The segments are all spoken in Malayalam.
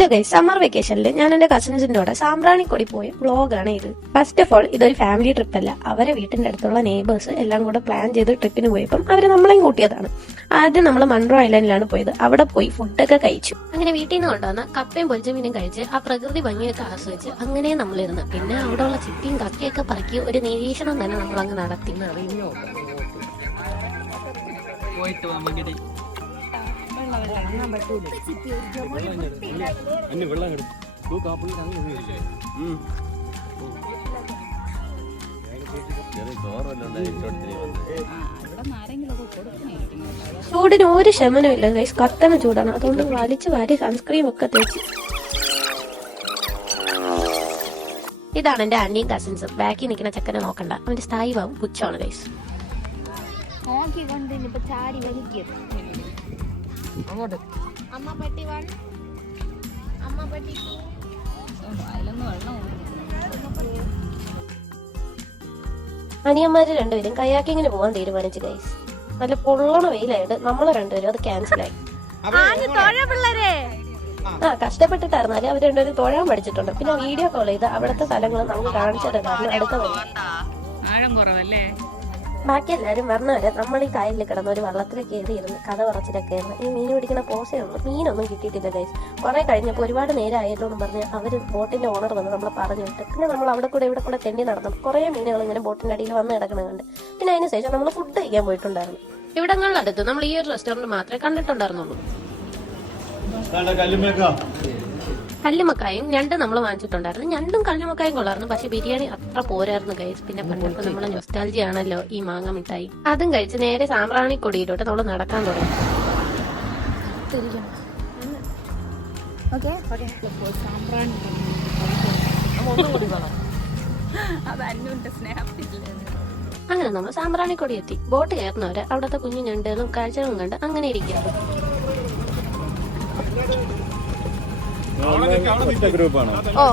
ഹലോ ഗൈസ്, സമ്മർ വെക്കേഷനിൽ ഞാൻ എന്റെ കസിൻസിന്റെ കൂടെ സാമ്പ്രാണിക്കൊടി പോയ വ്ളോഗാണ് ഇത്. ഫസ്റ്റ് ഓഫ് ഓൾ ഇതൊരു ഫാമിലി ട്രിപ്പ് അല്ല, അവരെ വീട്ടിന്റെ അടുത്തുള്ള നെയ്ബേഴ്സ് എല്ലാം കൂടെ പ്ലാൻ ചെയ്ത് ട്രിപ്പിന് പോയപ്പം അവര് നമ്മളെയും കൂട്ടിയതാണ്. ആദ്യം നമ്മൾ മൺട്രോ ഐലൻഡിലാണ് പോയത്. അവിടെ പോയി ഫുഡൊക്കെ കഴിച്ചു. അങ്ങനെ വീട്ടിൽ നിന്ന് കൊണ്ടുവന്ന കപ്പയും പൊരിച്ച മീനും കഴിച്ച് ആ പ്രകൃതി ഭംഗിയൊക്കെ ആസ്വദിച്ച് അങ്ങനെ നമ്മളിരുന്ന് പിന്നെ അവിടെ ഉള്ള ചിപ്പിയും കക്കയൊക്കെ പറക്കി ഒരു നിരീക്ഷണം തന്നെ നമ്മളങ്ങ് നടത്തി. ചൂടിന് ഒരു ശമനം ഇല്ല ഗൈസ്, കത്തണ ചൂടാണ്. അതുകൊണ്ട് വലിച്ചു വാരി സൺസ്ക്രീം ഒക്കെ തേച്ച്. ഇതാണ് എന്റെ ആന്റിയും കസിൻസും. ബാക്കി നിൽക്കുന്ന ചക്കനെ നോക്കണ്ട, അവന്റെ സ്ഥായി ഭാവം പുച്ഛമാണ് ഗൈസ്. അനിയന്മാര് രണ്ടുപേരും കയാക്കിങ്ങിന് പോകാൻ തീരുമാനിച്ചു ഗൈസ്. നല്ല പൊള്ളണ വെയിലായിട്ട് നമ്മള് രണ്ടുപേരും അത് ക്യാൻസലായി. കഷ്ടപ്പെട്ടിട്ടായിരുന്നാലും അവർ രണ്ടുപേരും തൊഴാൻ പഠിച്ചിട്ടുണ്ട്. പിന്നെ വീഡിയോ കോൾ ചെയ്ത് അവിടുത്തെ സ്ഥലങ്ങൾ നമുക്ക് കാണിച്ചിട്ടുണ്ടായിരുന്നു. അടുത്ത ബാക്കി എല്ലാരും വരണവരെ നമ്മൾ ഈ കായലിൽ കിടന്ന് ഒരു വള്ളത്തിലേക്ക് കയറിയിരുന്നു കഥ പറച്ചിലൊക്കെ ആയിരുന്നു. ഈ മീൻ പിടിക്കുന്ന പോസേ ഉള്ളൂ, മീനൊന്നും കിട്ടിയിട്ടില്ല ഗൈസ്. കുറെ കഴിഞ്ഞപ്പോൾ ഒരുപാട് നേരം ആയല്ലോ എന്ന് പറഞ്ഞ് അവര് ബോട്ടിന്റെ ഓണർ വന്ന് നമ്മളെ പറഞ്ഞു വിട്ട്. പിന്നെ നമ്മൾ അവിടെ കൂടെ ഇവിടെ കൂടെ തെണ്ടി നടന്നു. കുറെ മീനുകൾ ഇങ്ങനെ ബോട്ടിന്റെ അടിയിൽ വന്ന് കിടക്കണ കണ്ട്. പിന്നെ അതിന് ശേഷം നമ്മൾ ഫുഡ് കഴിക്കാൻ പോയിട്ടുണ്ടായിരുന്നു. ഇവിടങ്ങളിലടുത്ത് നമ്മൾ ഈ ഒരു റെസ്റ്റോറന്റ് മാത്രമേ കണ്ടിട്ടുണ്ടായിരുന്നുള്ളൂ. കല്ലുമക്കായും ഞണ്ട് നമ്മൾ വാങ്ങിച്ചിട്ടുണ്ടായിരുന്നു. ഞണ്ടും കല്ലുമക്കായും കൊള്ളായിരുന്നു, പക്ഷെ ബിരിയാണി അത്ര പോരായിരുന്നു ഗൈസ്. പിന്നെ പണ്ടത്തെ നമ്മളെ നൊസ്റ്റാൾജി ആണല്ലോ ഈ മാങ്ങ മിഠായി. അതും കഴിച്ച് നേരെ സാമ്പ്രാണിക്കൊടിയിലോട്ട് നമ്മൾ നടക്കാൻ തുടങ്ങി. അങ്ങനെ നമ്മൾ സാമ്പ്രാണിക്കൊടി എത്തി. ബോട്ട് കയറുന്നവരെ അവിടുത്തെ കുഞ്ഞു ഞണ്ടുകളും കാഴ്ചകളും കണ്ട് അങ്ങനെ ഇരിക്കുകയാണ്. ഓ,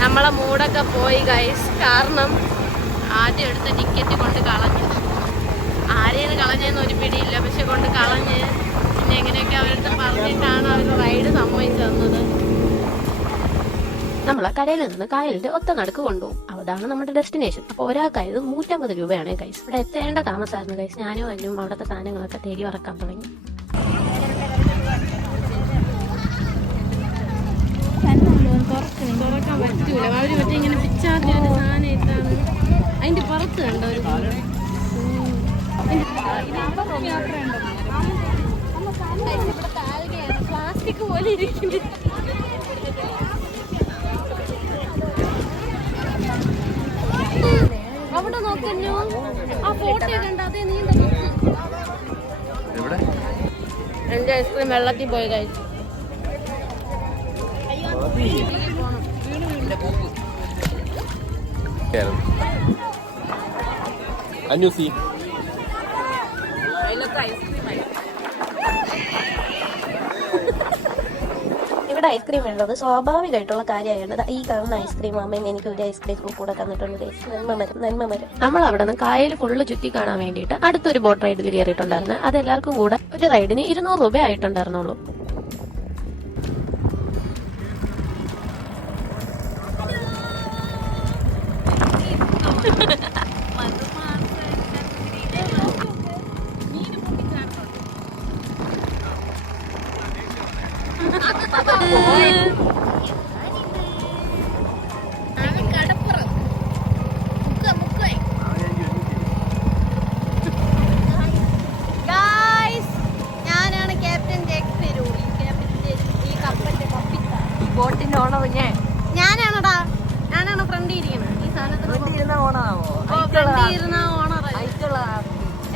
നമ്മളെ മൂടൊക്കെ പോയി ഗൈസ്. കാരണം ആദ്യം എടുത്ത ടിക്കറ്റ് കൊണ്ട് കളഞ്ഞു. ആരെയാണ് കളഞ്ഞെന്ന് ഒരു പിടിയില്ല, പക്ഷെ കൊണ്ട് കളഞ്ഞ് പിന്നെ എങ്ങനെയൊക്കെ അവരുടെ പറഞ്ഞിട്ടാണ് അവർ റൈഡ് സമ്മതിച്ചു തന്നത്. നമ്മളെ കരയിൽ നിന്ന് കായലിന്റെ ഒത്ത നടുക്ക് കൊണ്ടുപോകും. അതാണ് നമ്മുടെ ഡെസ്റ്റിനേഷൻ. അപ്പൊ ഒരാൾക്കായത് 150 രൂപയാണ് ഗൈസ്. ഇവിടെ എത്തേണ്ട താമസമായിരുന്നു ഗൈസ്. ഞാനും അല്ലും അവിടുത്തെ സാധനങ്ങളൊക്കെ തേടി ഇറക്കാൻ തുടങ്ങി. തുറക്കാൻ പറ്റൂല, അവര് മറ്റേ ഇങ്ങനെ പിച്ചാത്തി ഒരു സാധനം ഇട്ടാണ് അതിന്റെ പുറത്ത് കണ്ടോ ഒരു പ്ലാസ്റ്റിക് പോലെ ഇരിക്കുന്നു. അവിടെ നോക്കുന്നു ആ ഫോട്ടോ കണ്ട അതേ നീന്ത. എന്റെ ഐസ്ക്രീം വെള്ളത്തിൽ പോയി കഴിച്ചു. ഇവിടെ ഐസ്ക്രീം വേണ്ടത് സ്വാഭാവികമായിട്ടുള്ള കാര്യമായത്. ഈ കാണുന്ന ഐസ്ക്രീം അമ്മ എനിക്ക് ഒരു ഐസ്ക്രീം കൂടെ തന്നിട്ടുണ്ട്. നന്മമരം. നമ്മൾ അവിടെ നിന്ന് കായൽ ഫുള്ള് ചുറ്റി കാണാൻ വേണ്ടിയിട്ട് അടുത്തൊരു ബോട്ട് റൈഡിൽ കയറിയിട്ടുണ്ടായിരുന്നു. അത് എല്ലാവർക്കും കൂടെ ഒരു റൈഡിന് 200 രൂപ ആയിട്ടുണ്ടായിരുന്നുള്ളൂ. ബോട്ടിന്റെ ഓണർ ഞാനാണോടാ, ഞാനാണോ ഫ്രണ്ട് ഇരിക്കുന്നത് ഈ സാധനത്തിന്.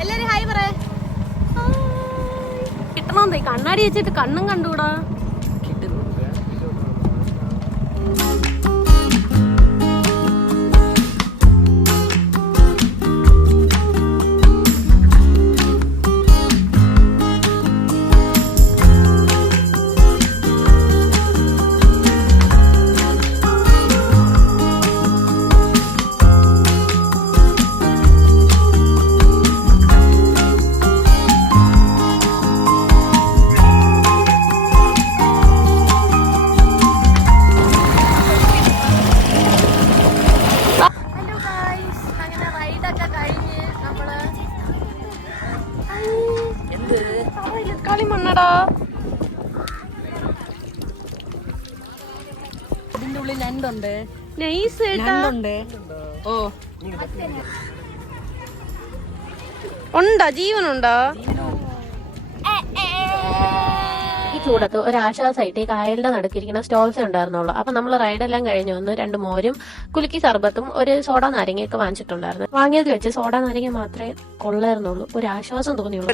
എല്ലാരും ഹായ് പറ. കിട്ടണോന്നേ കണ്ണാടി വെച്ചിട്ട് കണ്ണും കണ്ടുകൂടാ. കളിമണ്ണടാ. ഇതിന്റെ ഉള്ളിൽ രണ്ടുണ്ട്. നൈസ് രണ്ടുണ്ട്. ഓ ഉണ്ടോ? ജീവനുണ്ടോ? ഈ ചൂടത്ത് ഒരു ആശ്വാസമായിട്ട് ഈ കായലിന്റെ നടുക്കിരിക്കുന്ന സ്റ്റോൾസ് ഉണ്ടായിരുന്നുള്ളൂ. അപ്പൊ നമ്മൾ റൈഡെല്ലാം കഴിഞ്ഞു വന്ന് 2 മോരും കുലുക്കി സർബത്തും ഒരു സോഡ നാരങ്ങയൊക്കെ വാങ്ങിച്ചിട്ടുണ്ടായിരുന്നു. വാങ്ങിയത് വെച്ച് സോഡ നാരങ്ങ മാത്രമേ കൊള്ളായിരുന്നുള്ളൂ. ഒരു ആശ്വാസം തോന്നിയുള്ളൂ.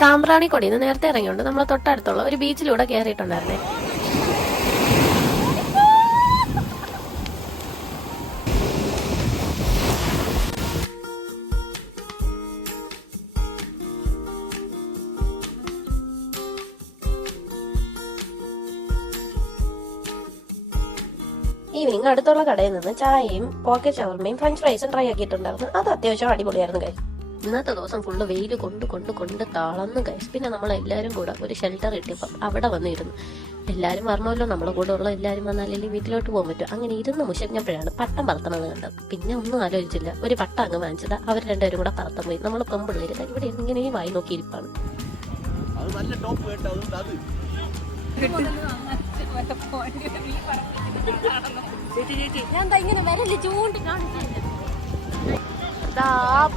സാമ്പ്രാണിക്കൊടി നേരത്തെ ഇറങ്ങിയോണ്ട് നമ്മൾ തൊട്ടടുത്തുള്ള ഒരു ബീച്ചിലൂടെ കയറിയിട്ടുണ്ടായിരുന്നേ. ഈവനിങ് അടുത്തുള്ള കടയിൽ നിന്ന് ചായയും പോക്കറ്റ് ഷവർമയും ഫ്രഞ്ച് ഫ്രൈസും ട്രൈ ആക്കിയിട്ടുണ്ടായിരുന്നു. അത് അത്യാവശ്യം അടിപൊളിയായിരുന്നു കൈ. ഇന്നത്തെ ദിവസം ഫുള്ള് വെയിൽ കൊണ്ട് തളർന്നു കഴിച്ചു. പിന്നെ നമ്മളെല്ലാവരും കൂടെ ഒരു ഷെൽട്ടർ ഇട്ടിപ്പം അവിടെ വന്നിരുന്നു. എല്ലാവരും വരണമല്ലോ, നമ്മളെ കൂടെ ഉള്ള എല്ലാവരും വന്നാലല്ലേ വീട്ടിലോട്ട് പോകാൻ പറ്റും. അങ്ങനെ ഇരുന്ന് മുഷിഞ്ഞപ്പോഴാണ് പട്ടം പറത്തണത് കണ്ടത്. പിന്നെ ഒന്നും ആലോചിച്ചില്ല, ഒരു പട്ടം അങ്ങ് വാങ്ങിച്ചത്. അവർ രണ്ടുപേരും കൂടെ പറത്താൻ പോയി. നമ്മൾ പെമ്പിള്ളേര് ഇവിടെ ഇങ്ങനെ വായി നോക്കിയിരിപ്പാണ്.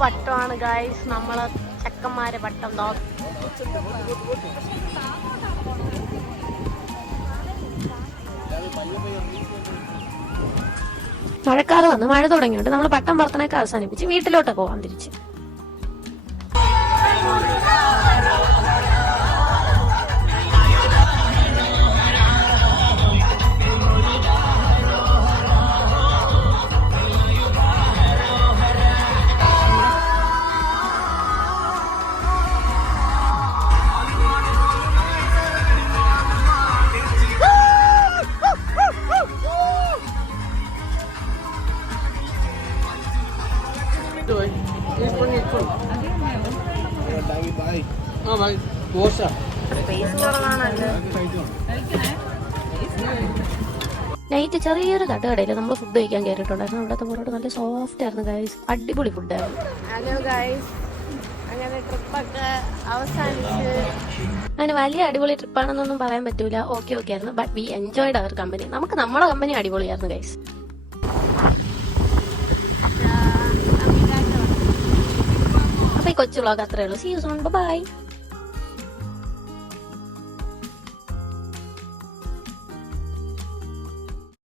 പട്ടമാണ് ഗൈസ്, നമ്മളെ ചെക്കന്മാരെ പട്ടം. മഴക്കാറ് വന്ന് മഴ തുടങ്ങിയോണ്ട് നമ്മൾ പട്ടം പറത്തനൊക്കെ അവസാനിപ്പിച്ച് വീട്ടിലോട്ട് പോവാൻ തിരിച്ച്. നൈറ്റ് ചെറിയൊരു തട്ടുകടയിൽ നമ്മൾ ഫുഡ് കഴിക്കാൻ കയറിയിട്ടുണ്ടായിരുന്നു. അവിടുത്തെ പൊറോട്ട നല്ല സോഫ്റ്റ് ആയിരുന്നു ഗൈസ്, അടിപൊളി ഫുഡായിരുന്നു. ഹലോ ഗൈസ്, അങ്ങനെ ട്രിപ്പൊക്കെ അവസാനിച്ച്. അങ്ങനെ വലിയ അടിപൊളി ട്രിപ്പാണെന്നൊന്നും പറയാൻ പറ്റൂല. ഓക്കെ ആയിരുന്നു, but we enjoyed our company. നമുക്ക് നമ്മളെ കമ്പനി അടിപൊളിയായിരുന്നു ഗൈസ്. അപ്പൊ ഈ കൊച്ചു വ്ളോഗ് അത്രേ ഉള്ളൂ. See you soon, by.